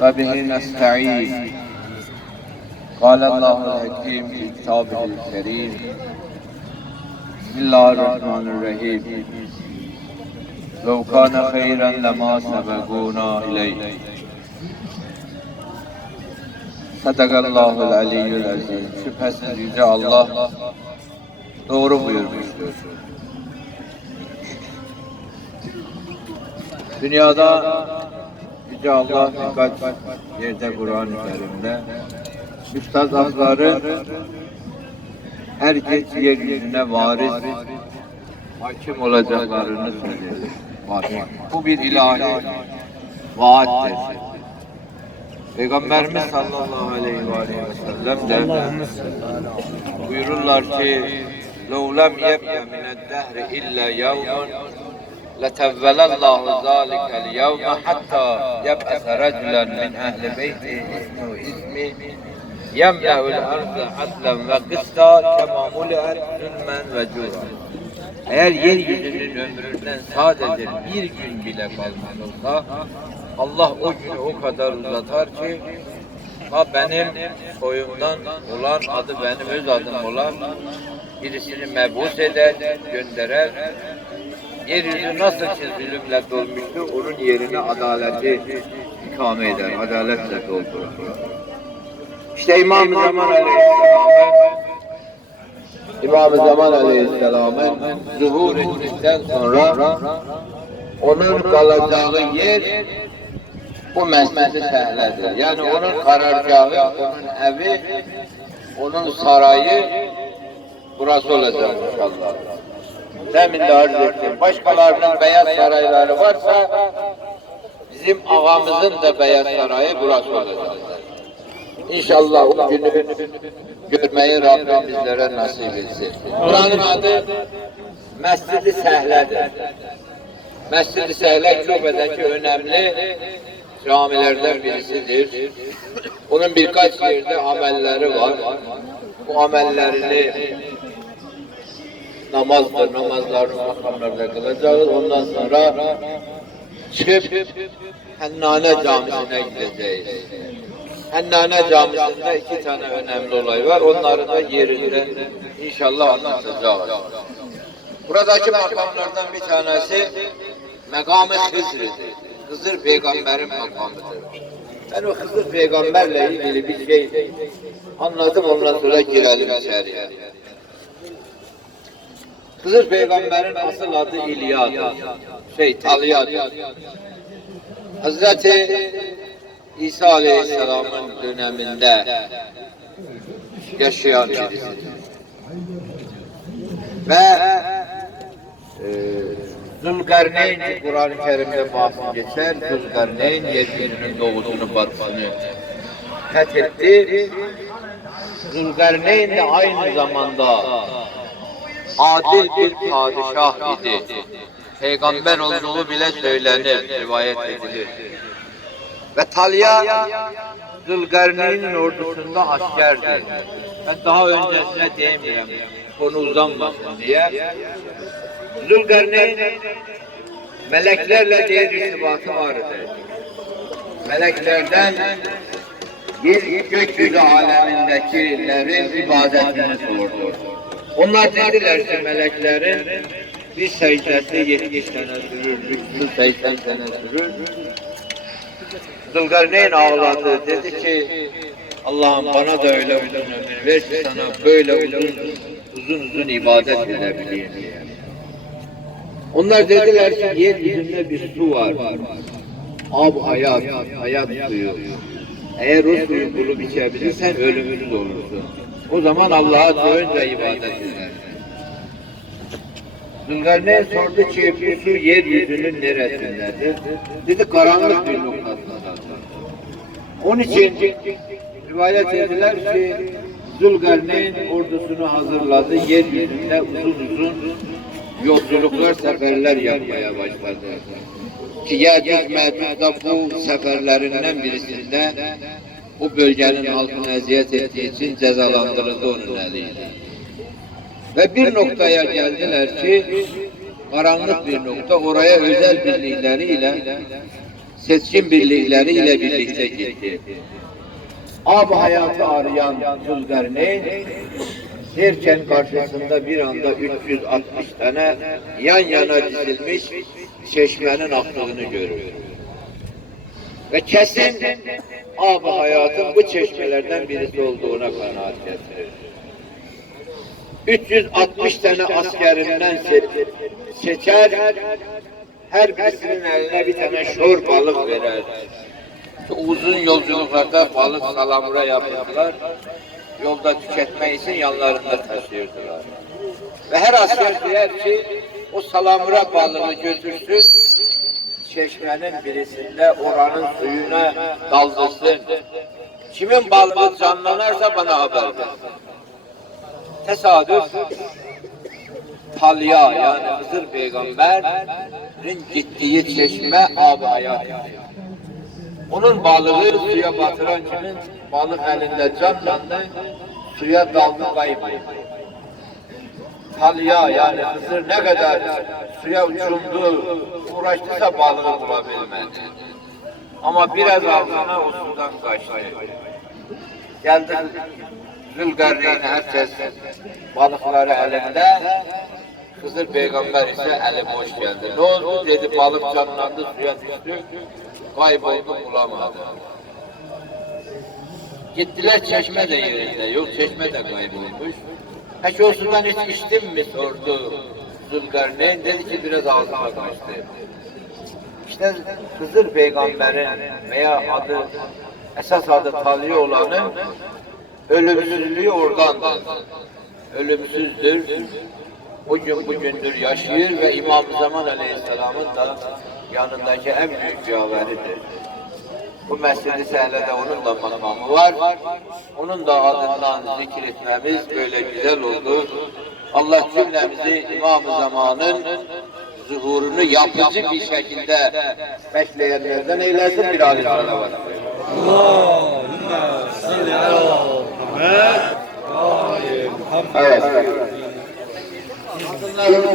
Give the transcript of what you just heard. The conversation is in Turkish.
وبه نستعين. قال الله الحكيم في كتابه الكريم. بسم الله الرحمن الرحيم. لو كان خيرا لما سبقونا إليه. Sadakallahul aliyyül azim. Şüphesiz Yüce Allah doğru buyurmuştur. Dünyada Yüce Allah birkaç yerde Kur'an-ı Kerim'de müstazafların herkes yeryüzüne varis, hakim olacaklarını söylüyor. Bu bir ilahi vaattir. Peygamberimiz sallallahu aleyhi ve sellem de buyururlar ki لَوْ لَمْ يَبْيَ مِنَ الدَّهْرِ إِلَّا يَوْمٌ لَتَوَّلَ اللّٰهُ ذَٰلِكَ الْيَوْمَ حَتَّى يَبْعَثَ رَجُلًا مِنْ أَهْلِ بَيْتِهِ اسْمُهُ اسْمِي يَمْلَأُ الْأَرْضَ عَدْلًا وَقِسْطًا كَمَا مُلِئَتْ ظُلْمًا وَجُورًا. Eğer yeryüzünün ömründen sadece bir gün bile kalmış olsa, Allah o günü o kadar uzatar ki, benim soyumdan olan, adı benim öz adım olan birisini mebus eder, gönderer. Yeryüzü nasıl ki zulümle dolmuştu, onun yerine adaleti ikame eder, adaletle doldurur. İşte İmam-ı Zaman Aleyhisselam'ın zuhur ettikten sonra onun kalacağı yer bu Mescid-i Sehle'dir. Yani onun karargahı, onun evi, onun sarayı burası olacak inşallah. Demin de arz ettim. Başkalarının beyaz sarayları varsa bizim ağamızın da beyaz sarayı burası olacak. İnşallah o günü görmeyi Rabbim bizlere nasip etsin. Buranın adı Mescid-i Sehle'dir. Mescid-i Sehle Küfe'deki önemli camilerden birisidir. Onun birkaç yerde amelleri var. Bu amellerini namazlarını makamlarda kılacağız. Ondan sonra çıkıp Hennane Camisi'ne gideceğiz. Hennane Camisi'nde iki tane önemli olay var. Onları da yerinde inşallah anlatacağız. Buradaki makamlardan bir tanesi Mekamı Hızır'dır. Hızır peygamberin makamıdır. Ben o Hızır peygamberle ilgili bir şey anladım, ondan sonra girelim içeriye. Hızır peygamberin asıl adı İlya'dır. Taliya'dır. Hazreti İsa Aleyhisselam'ın döneminde yaşayan birisidir. Ve Zülkarneyn, Kur'an-ı Kerim'de bahsi geçer, Zülkarneyn yeryüzünün doğusunu batısını fethetti. Zülkarneyn de aynı zamanda adil bir padişah idi. Peygamber olduğu bile söylenir, rivayet edilir. Ve Talya, Zülkarneyn'in ordusunda askerdi. Ben daha öncesine diyemiyorum, konu uzanmasın diye. Zülkarneyn, meleklerle diğer irtibatı vardı. Meleklerden gökyüzü alemindekilerin ibadetini sordu. Onlar dediler ki meleklerin bir secdesi 70 sene sürür, rükû 80 sene sürür. Zülkarneyn ağladı, dedi ki Allah'ım bana da öyle uzun ömür ver ki sana böyle uzun ibadet edebileyim diye. Onlar dediler ki yeryüzünde bir su var. Hayat suyu. Eğer o suyu bulup içebilirsen ölümsüz olursun. O zaman Allah'a doyunca ibadet eder. Zülkarneyn sordu ki bu su yeryüzünün neresindedir? Dedi karanlık bir noktasındadır. Onun için rivayet ediler ki Zülkarneyn ordusunu hazırladı. Yeryüzünde uzun yolculuklar, seferler yapmaya başladı. Ki Yecüc Mecüc'de bu seferlerinden birisinde o bölgenin halkını eziyet ettiği için cezalandırıldı onun eliyle. Ve bir noktaya geldiler ki karanlık bir nokta, oraya özel birlikleriyle seçkin birlikleriyle birlikte gitti. Ab hayatı arayan Zülkarneyn derken karşısında bir anda 360 tane yan yana dizilmiş çeşmenin aktığını görür. Ve kesin ab hayatın bu çeşmelerden birisi olduğuna kanaat getirir. 360 tane askerinden seçer, her birisinin eline bir tane şor balık verer. Uzun yolculuklarda balık salamura yapıyorlar. Yolda tüketmek için yanlarında taşıyordular. Ve her asker diyer ki o salamura balığı götürsün, çeşmenin birisinde oranın suyuna daldırsın. Kimin balığı canlanırsa bana haber ver. Tesadüf Talya yani Hızır Peygamber'in gittiği çeşme ab hayat. Onun balığı suya batıran kimin balık elinde canlandı, suya daldı kayboldu. Talya yani Hızır ne kadar suya uçundu, uğraştıysa balığı bulabilmedi. Ama biraz ağzına o sudan kaçtı. Geldi Zülkarneyn herkes balıkları elinde, Hızır Peygamber ise eli boş geldi. Ne oldu dedi, balık canlandı, suya düştü, kayboldu, bulamadı. Gittiler çeşme de yerinde, yok çeşme de kaybolmuş. Peki o sudan hiç içtin mi sordu Zülkarneyn, dedi ki biraz ağzıma kaçtı. İşte Hızır Peygamber'in veya esas adı Talya olanın ölümsüzlüğü oradandır. Ölümsüzdür. Bugündür yaşıyor ve İmam-ı Zaman Aleyhisselam'ın da yanındaki en büyük cavheridir. Bu Mescid-i Sehle'de onun da makamı var. Onun da adından zikretmemiz böyle güzel oldu. Allah cümlemizi İmam-ı Zaman'ın zuhurunu yapıcı bir şekilde bekleyenlerden eylesin. Bir âli salavat. Allahümme salli ala Muhammed. Evet.